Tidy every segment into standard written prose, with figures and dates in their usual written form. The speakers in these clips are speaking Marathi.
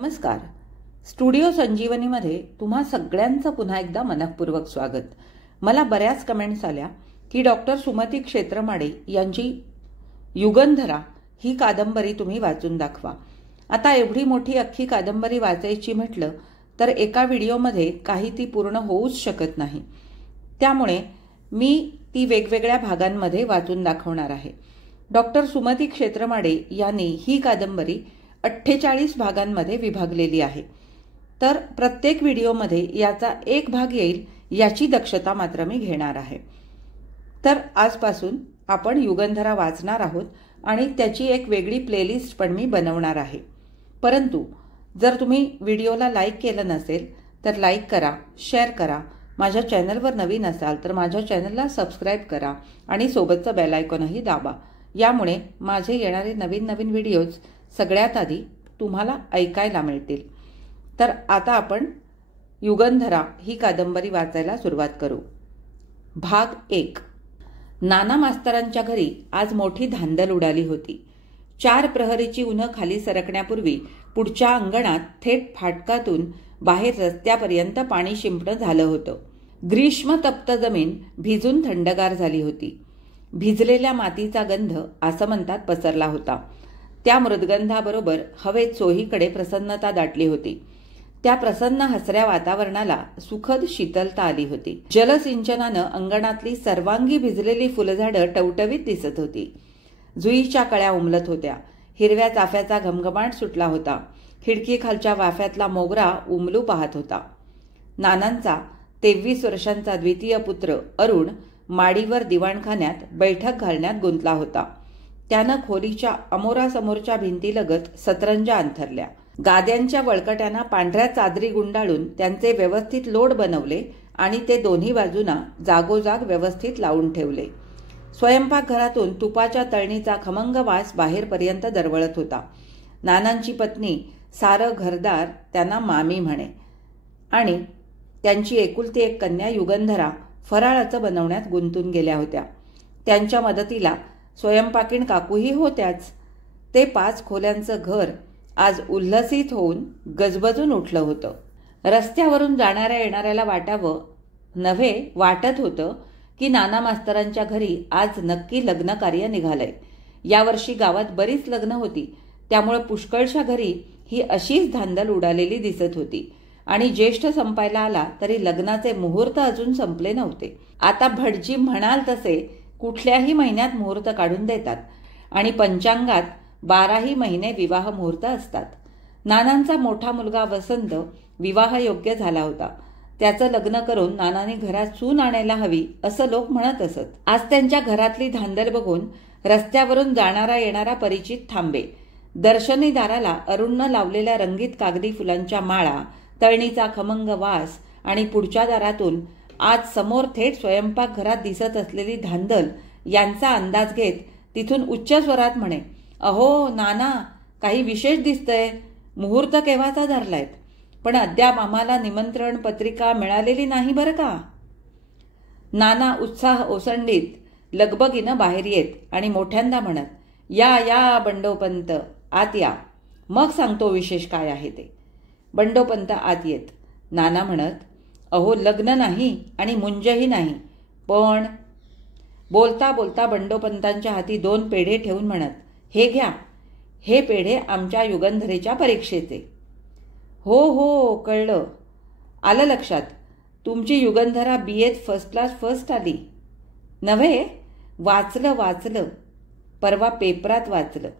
नमस्कार. स्टुडिओ संजीवनीमध्ये तुम्हा सगळ्यांचं पुन्हा एकदा मनःपूर्वक स्वागत. मला बऱ्याच कमेंट्स आल्या की डॉक्टर सुमती क्षेत्रमाडे यांची युगंधरा ही कादंबरी तुम्ही वाचून दाखवा. आता एवढी मोठी अख्खी कादंबरी वाचायची म्हटलं तर एका व्हिडिओमध्ये काही ती पूर्ण होऊच शकत नाही. त्यामुळे मी ती वेगवेगळ्या भागांमध्ये वाचून दाखवणार आहे. डॉक्टर सुमती क्षेत्रमाडे यांनी ही कादंबरी 48 भागांमध्ये विभागलेली आहे. तर प्रत्येक व्हिडिओमध्ये याचा एक भाग येईल याची दक्षता मात्र मी घेणार आहे. तर आजपासून आपण युगंधरा वाचणार आहोत आणि त्याची एक वेगळी प्लेलिस्ट पण मी बनवणार आहे. परंतु जर तुम्ही व्हिडिओला लाईक केलं नसेल तर लाईक करा, शेअर करा. माझ्या चॅनलवर नवीन असाल तर माझ्या चॅनलला सबस्क्राईब करा आणि सोबतचं बेल आयकॉनही दाबा. यामुळे माझे येणारे नवीन नवीन व्हिडिओज सगळ्यात आधी तुम्हाला ऐकायला मिळतील. तर आता आपण युगंधरा ही कादंबरी वाचायला सुरुवात करू. भाग 1. नाना मास्तरांच्या घरी आज मोठी धांदल उडाली होती. 4 प्रहरीची उन्हं खाली सरकण्यापूर्वी पुढच्या अंगणात थेट फाटकातून बाहेर रस्त्यापर्यंत पाणी शिंपणं झालं होतं. ग्रीष्म तप्त जमीन भिजून थंडगार झाली होती. भिजलेल्या मातीचा गंध आसमंतात पसरला होता. त्या मृदगंधाबरोबर हवेत चोहीकडे प्रसन्नता दाटली होती. त्या प्रसन्न हसऱ्या वातावरणाला सुखद शीतलता आली होती. जलसिंचनानं अंगणातली सर्वांगी भिजलेली फुलझाडं टवटवीत दिसत होती. जुईच्या कळ्या उमलत होत्या. हिरव्या चाफ्याचा घमघमाट सुटला होता. खिडकीखालच्या वाफ्यातला मोगरा उमलू पाहत होता. नानांचा 23 वर्षांचा द्वितीय पुत्र अरुण माडीवर दिवाणखान्यात बैठक घालण्यात गुंतला होता. त्यानं खोलीच्या अमोरासमोरच्या भिंतीलगत सतरंजा अंथरल्या. गाद्यांच्या वळकट्यांना पांढऱ्या चादरी गुंडाळून त्यांचे व्यवस्थित लोड बनवले आणि ते दोन्ही बाजूंना जागोजाग व्यवस्थित लावून ठेवले. स्वयंपाकघरातून तुपाच्या तळणीचा खमंग वास बाहेरपर्यंत दरवळत होता. नानांची पत्नी सारं घरदार त्यांना मामी म्हणे आणि त्यांची एकुलती एक कन्या युगंधरा फराळाचं बनवण्यात गुंतून गेल्या होत्या. त्यांच्या मदतीला स्वयंपाकीण काकूही होत्याच. ते 5 खोल्यांचं घर आज उल्हसित होऊन गजबजून उठलं होतं. रस्त्यावरून जाणाऱ्या येणाऱ्याला वाटत होतं की नाना मास्तरांच्या घरी आज नक्की लग्नकार्य निघालंय. यावर्षी गावात बरीच लग्न होती. त्यामुळे पुष्कळशा घरी ही अशीच धांदल उडालेली दिसत होती. आणि ज्येष्ठ संपायला आला तरी लग्नाचे मुहूर्त अजून संपले नव्हते. आता भटजी म्हणाल तसे कुठल्याही महिन्यात मुहूर्त काढून देतात आणि पंचांगात 12ही महिने विवाह मुहूर्त असतात. नानांचा मोठा मुलगा वसंत विवाहयोग्य झाला होता. त्याचं लग्न करून नानांनी घरात सून आणायला हवी असं लोक म्हणत असत. आज त्यांच्या घरातली धांदल बघून रस्त्यावरून जाणारा येणारा परिचित थांबे. दर्शनी दाराला अरुणनं लावलेल्या रंगीत कागदी फुलांच्या माळा, तळणीचा खमंग वास आणि पुढच्या दारातून आज समोर थेट स्वयंपाकघरात दिसत असलेली धांदल यांचा अंदाज घेत तिथून उच्च स्वरात म्हणे, अहो नाना, काही विशेष दिसतंय. मुहूर्त केव्हाचा धरलायत, पण अद्याप आम्हाला निमंत्रण पत्रिका मिळालेली नाही बरं का. नाना उत्साह ओसंडीत लगबगीनं बाहेर येत आणि मोठ्यांदा म्हणत, या या बंडोपंत, आत या, मग सांगतो विशेष काय आहे ते. बंडोपंत आत येत. नाना म्हणत, अहो लग्न नाही आणि मुंजही नाही, पण. बोलता बोलता बंडोपंतांच्या हाती 2 पेढे ठेवून म्हणत, हे घ्या, हे पेढे आमच्या युगंधरेच्या परीक्षेचे. हो हो, कळलं, आलं लक्षात. तुमची Yugandhara BA first class first आली नव्हे. वाचलं, परवा पेपरात वाचलं.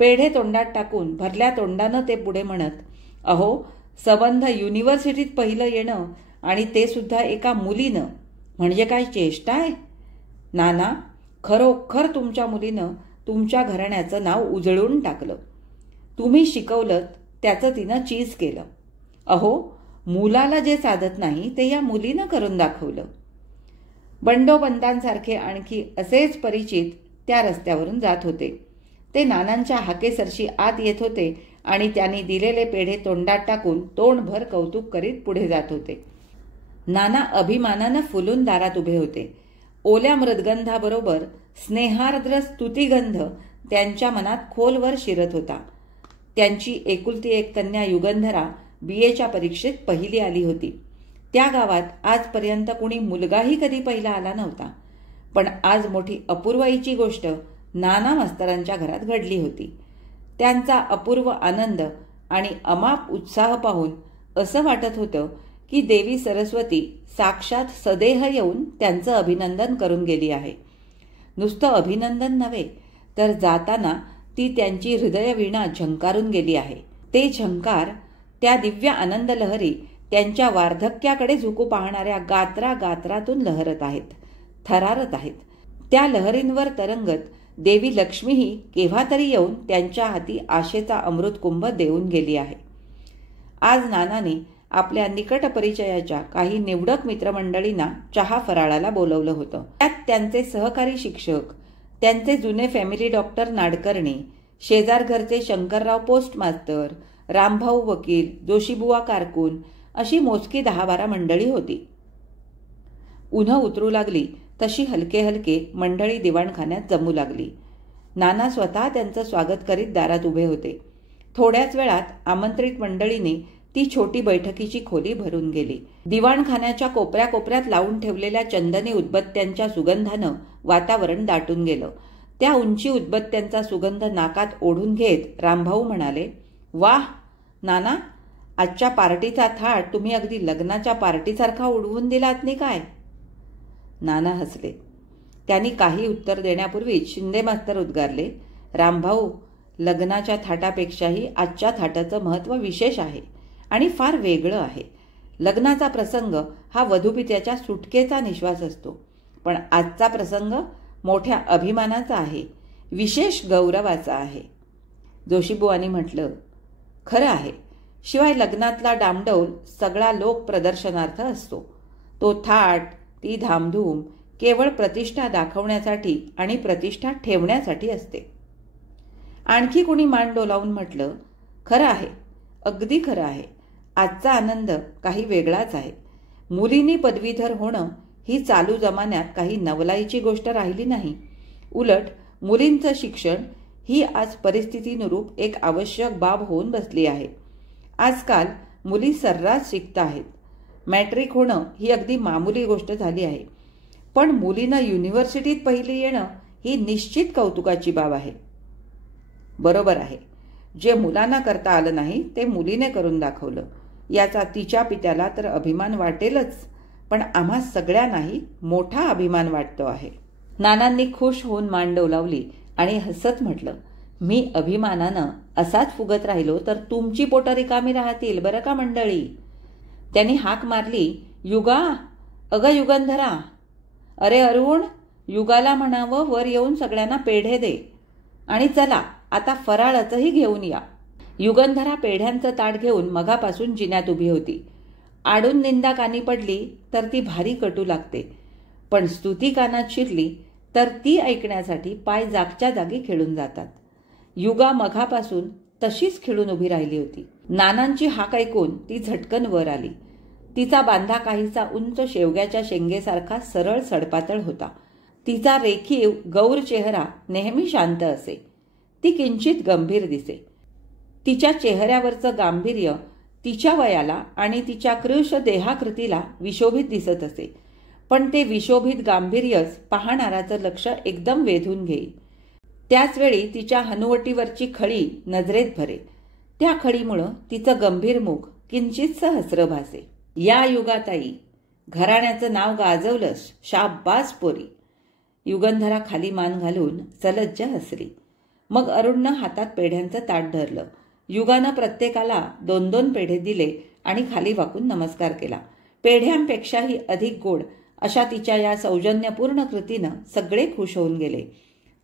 पेढे तोंडात टाकून भरल्या तोंडानं ते पुढे म्हणत, अहो संबंध युनिव्हर्सिटीत पहिलं येणं आणि ते सुद्धा एका मुलीनं, म्हणजे काय चेष्टा आहे. नाना, खरोखर तुमच्या मुलीनं तुमच्या घराण्याचं नाव उजळून टाकलं. तुम्ही शिकवलं त्याचं तिनं चीज केलं. अहो मुलाला जे साधत नाही ते या मुलीनं करून दाखवलं. बंडोपंतांसारखे आणखी असेच परिचित त्या रस्त्यावरून जात होते. ते नानांच्या हाकेसरशी आत येत होते आणि त्यांनी दिलेले पेढे तोंडात टाकून तोंडभर कौतुक करीत पुढे जात होते. नाना अभिमानानं फुलून दारात उभे होते. ओल्या मृदगंधाबरोबर स्नेहार्द्र स्तुतिगंध त्यांच्या मनात खोलवर शिरत होता. त्यांची एकुलती एक कन्या युगंधरा BAच्या परीक्षेत पहिली आली होती. त्या गावात आजपर्यंत कुणी मुलगाही कधी पहिला आला नव्हता. पण आज मोठी अपूर्वाईची गोष्ट नाना मास्तरांच्या घरात घडली होती. त्यांचा अपूर्व आनंद आणि अमाप उत्साह पाहून असं वाटत होतं की देवी सरस्वती साक्षात सदेह येऊन त्यांचं अभिनंदन करून गेली आहे. नुसतं अभिनंदन नव्हे, तर जाताना ती त्यांची हृदयवीणा झंकारून गेली आहे. ते झंकार, त्या दिव्य आनंद लहरी त्यांच्या वार्धक्याकडे झुकू पाहणाऱ्या गात्रातून लहरत आहेत, थरारत आहेत. त्या लहरींवर तरंगत देवी लक्ष्मीही केव्हा तरी येऊन त्यांच्या हाती आशेचा अमृतकुंभ देऊन गेली आहे. आज नानाने आपल्या निकट परिचयाच्या काही निवडक मित्रमंडळींना चहा फराळाला बोलवलं होतं. त्यात त्यांचे सहकारी शिक्षक, त्यांचे जुने फॅमिली डॉक्टर नाडकर्णी, शेजारघरचे शंकरराव पोस्टमास्तर, रामभाऊ वकील, जोशीबुवा कारकून अशी मोजकी 10-12 मंडळी होती. उन्हं उतरू लागली तशी हलके हलके मंडळी दिवाणखान्यात जमू लागली. नाना स्वतः त्यांचं स्वागत करीत दारात उभे होते. थोड्याच वेळात आमंत्रित मंडळीने ती छोटी बैठकीची खोली भरून गेली. दिवाणखान्याच्या कोपऱ्या कोपऱ्यात लावून ठेवलेल्या चंदनी उदबत्त्यांच्या सुगंधानं वातावरण दाटून गेलं. त्या उंची उदबत्त्यांचा सुगंध नाकात ओढून घेत रामभाऊ म्हणाले, वाह नाना, आजच्या पार्टीचा थाट तुम्ही अगदी लग्नाच्या पार्टीसारखा उडवून दिलात नाही काय? नाना हसले. त्यांनी काही उत्तर देण्यापूर्वीच शिंदे मास्तर उद्गारले, रामभाऊ, लग्नाच्या थाटापेक्षाही आजच्या थाटाचं महत्त्व विशेष आहे आणि फार वेगळं आहे. लग्नाचा प्रसंग हा वधूपित्याच्या सुटकेचा निश्वास असतो, पण आजचा प्रसंग मोठ्या अभिमानाचा आहे, विशेष गौरवाचा आहे. जोशीबुवांनी म्हटलं, खरं आहे. शिवाय लग्नातला डामडौल सगळा लोक प्रदर्शनार्थ असतो. तो थाट, ती धामधूम केवळ प्रतिष्ठा दाखवण्यासाठी आणि प्रतिष्ठा ठेवण्यासाठी असते. आणखी कुणी मान डोलावून म्हटलं, खरं आहे, अगदी खरं आहे. आजचा आनंद काही वेगळाच आहे. मुलींनी पदवीधर होणं ही चालू जमान्यात काही नवलाईची गोष्ट राहिली नाही. उलट मुलींचं शिक्षण ही आज परिस्थितीनुरूप एक आवश्यक बाब होऊन बसली आहे. आजकाल मुली सर्रास शिकत आहेत. मॅट्रिक होणं ही अगदी मामूली गोष्ट झाली आहे. पण मुलीनं युनिव्हर्सिटीत पहिली येणं ही निश्चित कौतुकाची बाब आहे. बरोबर आहे. जे मुलांना करता आलं नाही ते मुलीने करून दाखवलं. याचा तिच्या पित्याला तर अभिमान वाटेलच, पण आम्हा सगळ्यांनाही मोठा अभिमान वाटतो आहे. नानांनी खुश होऊन मान डोलावली आणि हसत म्हटलं, मी अभिमानानं असाच फुगत राहिलो तर तुमची पोटं रिकामी राहतील बरं का मंडळी. त्यांनी हाक मारली, युगा, अगं युगंधरा, अरे अरुण, युगाला म्हणावं वर येऊन सगळ्यांना पेढे दे आणि चला आता फराळाचंही घेऊन या. युगंधरा पेढ्यांचं ताट घेऊन मगापासून जिन्यात उभी होती. आडून निंदा कानी पडली तर ती भारी कटू लागते, पण स्तुती कानात शिरली तर ती ऐकण्यासाठी पाय जागच्या जागी खेळून जातात. युगा मघापासून तशीच खिळून उभी राहिली होती. नानांची हाक ऐकून ती झटकन वर आली. तिचा बांधा काहीसा उंच शेवग्याच्या शेंगेसारखा सरळ सडपातळ होता. तिचा रेखीव गौर चेहरा नेहमी शांत असे. ती किंचित गंभीर दिसे. तिच्या चेहऱ्यावरचं गांभीर्य तिच्या वयाला आणि तिच्या कृश देहाकृतीला विशोभित दिसत असे. पण ते विशोभित गांभीर्यच पाहणाराचं लक्ष एकदम वेधून घेई. त्याचवेळी तिच्या हनुवटीवरची खळी नजरेत भरे. त्या खळीमुळं तिचं गंभीर मुख किंचितसं हसरं भासे. या युगाताई, घराण्याचं नाव गाजवलंस, शाब्बास पोरी. युगंधरा खाली मान घालून सलज्ज हसली. मग अरुणनं हातात पेढ्यांचं ताट धरलं. युगानं प्रत्येकाला 2-2 पेढे दिले आणि खाली वाकून नमस्कार केला. पेढ्यांपेक्षाही अधिक गोड अशा तिच्या या सौजन्यपूर्ण कृतीनं सगळे खुश होऊन गेले.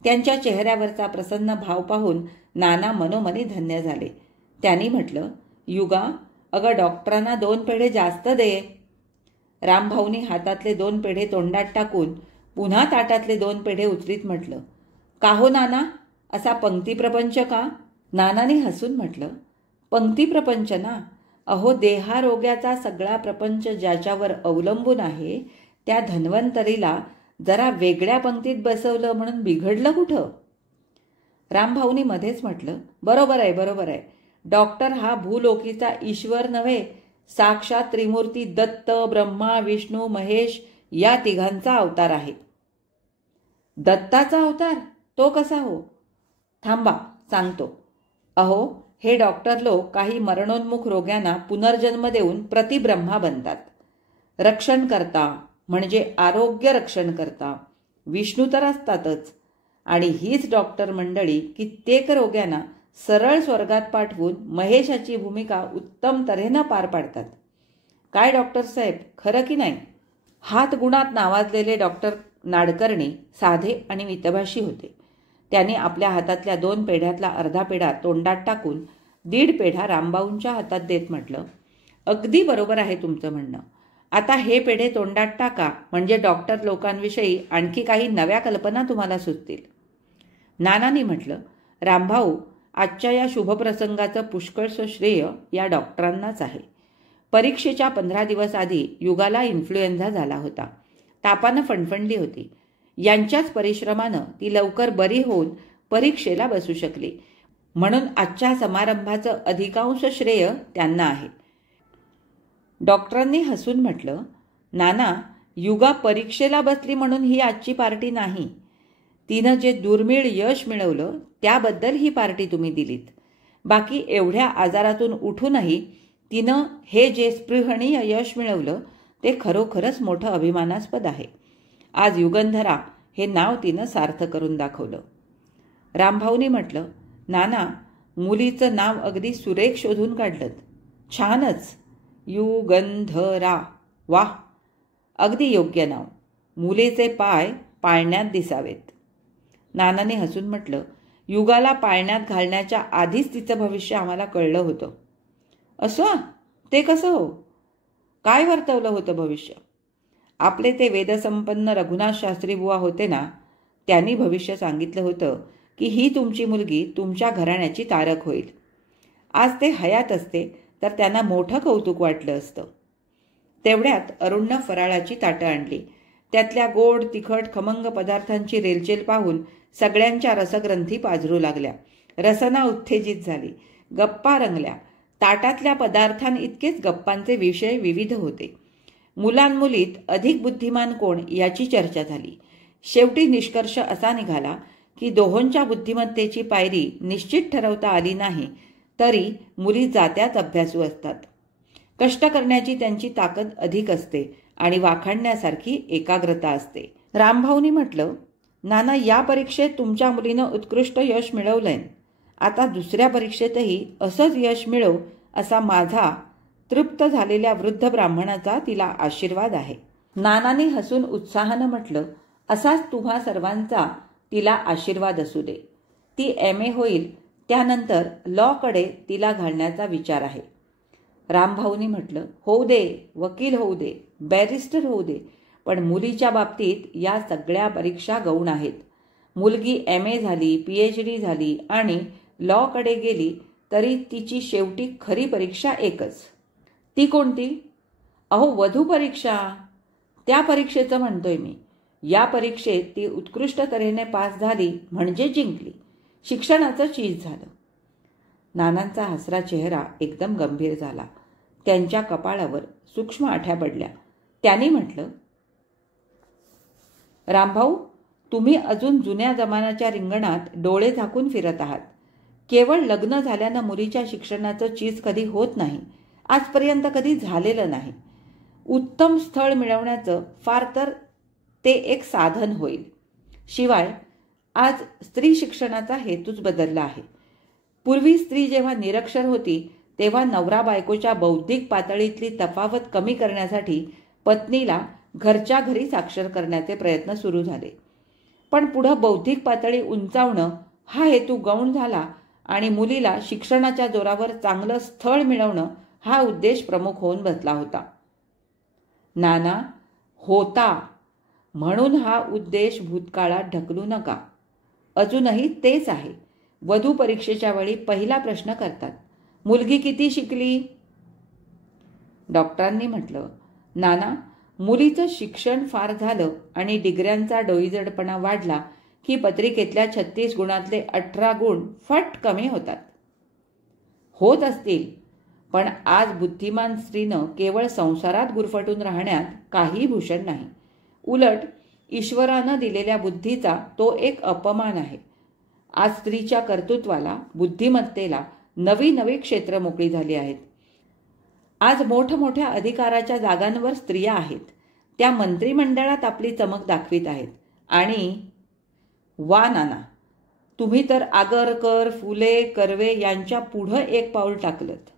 त्यांच्या चेहऱ्यावरचा प्रसन्न भाव पाहून नाना मनोमनी धन्य झाले. त्यांनी म्हटलं, युगा, अगं डॉक्टरांना 2 पेढे जास्त दे. रामभाऊनी हातातले 2 पेढे तोंडात टाकून पुन्हा ताटातले 2 पेढे उचलीत म्हटलं, का हो नाना, असा पंक्तिप्रपंच का? नानाने हसून म्हटलं, पंक्तिप्रपंच ना, अहो देहारोग्याचा सगळा प्रपंच ज्याच्यावर अवलंबून आहे त्या धन्वंतरीला जरा वेगळ्या पंक्तीत बसवलं म्हणून बिघडलं कुठं? रामभाऊनी मध्येच म्हटलं, बरोबर आहे, बरोबर आहे. डॉक्टर हा भूलोकीचा ईश्वर नव्हे, साक्षात त्रिमूर्ती दत्त, ब्रह्मा, विष्णू, महेश या तिघांचा अवतार आहे. दत्ताचा अवतार? तो कसा हो? थांबा, सांगतो. अहो, हे डॉक्टर लोक काही मरणोन्मुख रोग्यांना पुनर्जन्म देऊन प्रतिब्रह्मा बनतात. रक्षण करता म्हणजे आरोग्य रक्षण करता विष्णू तर असतातच, आणि हीच डॉक्टर मंडळी कित्येक रोग्यांना सरळ स्वर्गात पाठवून महेशाची भूमिका उत्तम तऱ्हेनं पार पाडतात. काय डॉक्टर साहेब, खरं की नाही? हातगुणात नावाजलेले डॉक्टर नाडकर्णी साधे आणि मितभाषी होते. त्यांनी आपल्या हातातल्या 2 पेढ्यातला अर्धा पेढा तोंडात टाकून 1.5 पेढा रामभाऊंच्या हातात देत म्हटलं, अगदी बरोबर आहे तुमचं म्हणणं. आता हे पेढे तोंडात टाका, म्हणजे डॉक्टर लोकांविषयी आणखी काही नव्या कल्पना तुम्हाला सुचतील. नानांनी म्हटलं, रामभाऊ, आजच्या या शुभप्रसंगाचं पुष्कळसं श्रेय या डॉक्टरांनाच आहे. परीक्षेच्या 15 दिवस आधी युगाला इन्फ्लुएन्झा झाला होता. तापानं फणफणली होती. यांच्याच परिश्रमानं ती लवकर बरी होऊन परीक्षेला बसू शकली, म्हणून आजच्या समारंभाचं अधिकांश श्रेय त्यांना आहे. डॉक्टरांनी हसून म्हटलं, नाना, युगा परीक्षेला बसली म्हणून ही आजची पार्टी नाही. तिनं जे दुर्मिळ यश मिळवलं त्याबद्दल ही पार्टी तुम्ही दिलीत. बाकी एवढ्या आजारातून उठूनही तिनं हे जे स्पृहणीय यश मिळवलं ते खरोखरच मोठं अभिमानास्पद आहे. आज युगंधरा हे नाव तिनं सार्थ करून दाखवलं. रामभाऊनी म्हटलं, नाना, मुलीचं नाव अगदी सुरेख शोधून काढलं. छानच, युगंधरा. वाह, अगदी योग्य नाव. मुलीचे पाय पाळण्यात दिसावेत. नानाने हसून म्हटलं, युगाला पाळण्यात घालण्याच्या आधीच तिचं भविष्य आम्हाला कळलं होतं. असं? ते कसं हो? काय वर्तवलं होतं भविष्य? आपले ते वेदसंपन्न रघुनाथ शास्त्री बुवा होते ना, त्यांनी भविष्य सांगितलं होतं की ही तुमची मुलगी तुमच्या घराण्याची तारक होईल. आज ते हयात असते तर त्यांना मोठं कौतुक वाटलं असतं. तेवढ्यात अरुणनं फराळाची ताटं आणली. त्यातल्या गोड तिखट खमंग पदार्थांची रेलचेल पाहून सगळ्यांच्या रसग्रंथी पाझरू लागल्या. रसना उत्तेजित झाली. गप्पा रंगल्या. ताटातल्या पदार्थांइतकेच गप्पांचे विषय विविध होते. मुलांमुलीत अधिक बुद्धिमान कोण याची चर्चा झाली. शेवटी निष्कर्ष असा निघाला की दोहोंच्या बुद्धिमत्तेची पायरी निश्चित ठरवता आली नाही तरी मुली जात्याच अभ्यासू असतात. कष्ट करण्याची त्यांची ताकद अधिक असते आणि वाखाणण्यासारखी एकाग्रता असते. रामभाऊनी म्हटलं, नाना, या परीक्षेत तुमच्या मुलीनं उत्कृष्ट यश मिळवलंय. आता दुसऱ्या परीक्षेतही असंच यश मिळो असा माझा तृप्त झालेल्या वृद्ध ब्राह्मणाचा तिला आशीर्वाद आहे. नानाने हसून उत्साहानं म्हटलं, असाच तुम्हा सर्वांचा तिला आशीर्वाद असू दे. ती MA होईल, त्यानंतर लॉकडे तिला घालण्याचा विचार आहे. रामभाऊनी म्हटलं, होऊ दे, वकील होऊ दे, बॅरिस्टर होऊ दे, पण मुलीच्या बाबतीत या सगळ्या परीक्षा गौण आहेत. मुलगी MA झाली, PhD झाली आणि लॉकडे गेली तरी तिची शेवटी खरी परीक्षा एकच. ती कोणती? अहो, वधू परीक्षा. त्या परीक्षेचं म्हणतोय मी. या परीक्षेत ती उत्कृष्ट तऱ्हेने पास झाली म्हणजे जिंकली. शिक्षणाचं चीज झालं. नानांचा हसरा चेहरा एकदम गंभीर झाला. त्यांच्या कपाळावर सूक्ष्म आठ्या पडल्या. त्यांनी म्हटलं, रामभाऊ, तुम्ही अजून जुन्या जमान्याच्या रिंगणात डोळे झाकून फिरत आहात. केवळ लग्न झाल्यानं मुलीच्या शिक्षणाचं चीज कधी होत नाही. आजपर्यंत कधी झालेलं नाही. उत्तम स्थळ मिळवण्याचं फार तर ते एक साधन होईल. शिवाय आज स्त्री शिक्षणाचा हेतूच बदलला आहे. पूर्वी स्त्री जेव्हा निरक्षर होती तेव्हा नवरा बायकोच्या बौद्धिक पातळीतली तफावत कमी करण्यासाठी पत्नीला घरच्या घरी साक्षर करण्याचे प्रयत्न सुरू झाले. पण पुढं बौद्धिक पातळी उंचावणं हा हेतू गौण झाला आणि मुलीला शिक्षणाच्या जोरावर चांगलं स्थळ मिळवणं हा उद्देश प्रमुख होऊन बसला होता. नाना, होता, म्हणून हा उद्देश भूतकाळात ढकलू नका. अजूनही तेच आहे. वधू परीक्षेच्या वेळी पहिला प्रश्न करतात, मुलगी किती शिकली? डॉक्टरांनी म्हटलं, नाना, मुलीचं शिक्षण फार झालं आणि डिग्र्यांचा डोईजडपणा वाढला की पत्रिकेतल्या 36 गुणातले 18 गुण फट कमी होतात. होत असतील, पण आज बुद्धिमान स्त्रीनं केवळ संसारात गुरफटून राहण्यात काही भूषण नाही. उलट ईश्वरानं दिलेल्या बुद्धीचा तो एक अपमान आहे. आज स्त्रीच्या कर्तृत्वाला, बुद्धिमत्तेला नवी नवी क्षेत्र मोकळी झाली आहेत. आज मोठमोठ्या अधिकाराच्या जागांवर स्त्रिया आहेत. त्या मंत्रिमंडळात आपली चमक दाखवित आहेत. आणि वा नाना, तुम्ही तर आगरकर, फुले, कर्वे यांच्या पुढं एक पाऊल टाकलत.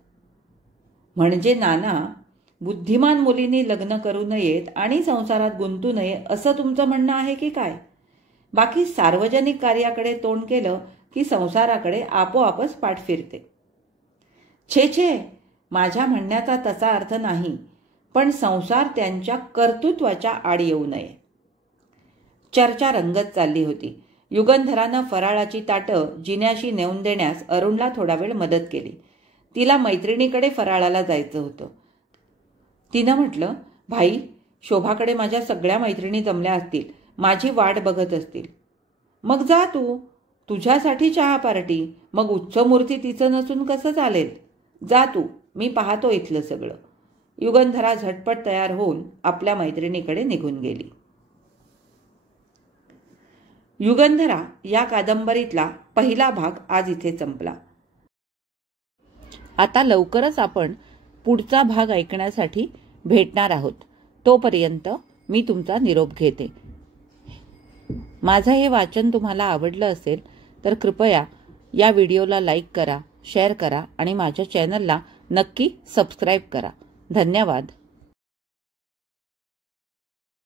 म्हणजे नाना, बुद्धिमान मुलींनी लग्न करू नयेत आणि संसारात गुंतू नये असं तुमचं म्हणणं आहे की काय? बाकी सार्वजनिक कार्याकडे तोंड केलं की संसाराकडे आपोआपच पाठ फिरते. छे छे, माझ्या म्हणण्याचा तसा अर्थ नाही, पण संसार त्यांच्या कर्तृत्वाच्या आड येऊ नये. चर्चा रंगत चालली होती. युगंधरानं फराळाची ताटं जिन्याशी नेऊन देण्यास अरुणला थोडा वेळ मदत केली. तिला मैत्रिणीकडे फराळाला जायचं होतं. तिनं म्हटलं, भाई, शोभाकडे माझ्या सगळ्या मैत्रिणी जमल्या असतील, माझी वाट बघत असतील. मग जा तू, तुझ्यासाठी चहा पार्टी. मग उच्चमूर्ती तिचं नसून कसं चालेल? जा तू, मी पाहतो इथलं सगळं. युगंधरा झटपट तयार होऊन आपल्या मैत्रिणीकडे निघून गेली. युगंधरा या कादंबरीतला पहिला भाग आज इथे संपला. आता लवकरच आपण पुढचा भाग ऐकण्यासाठी भेटणार आहोत. तोपर्यंत मी तुमचा निरोप घेते. माझं हे वाचन तुम्हाला आवडलं असेल तर कृपया या व्हिडिओला लाईक करा, शेअर करा आणि माझ्या चॅनलला नक्की सबस्क्राईब करा. धन्यवाद.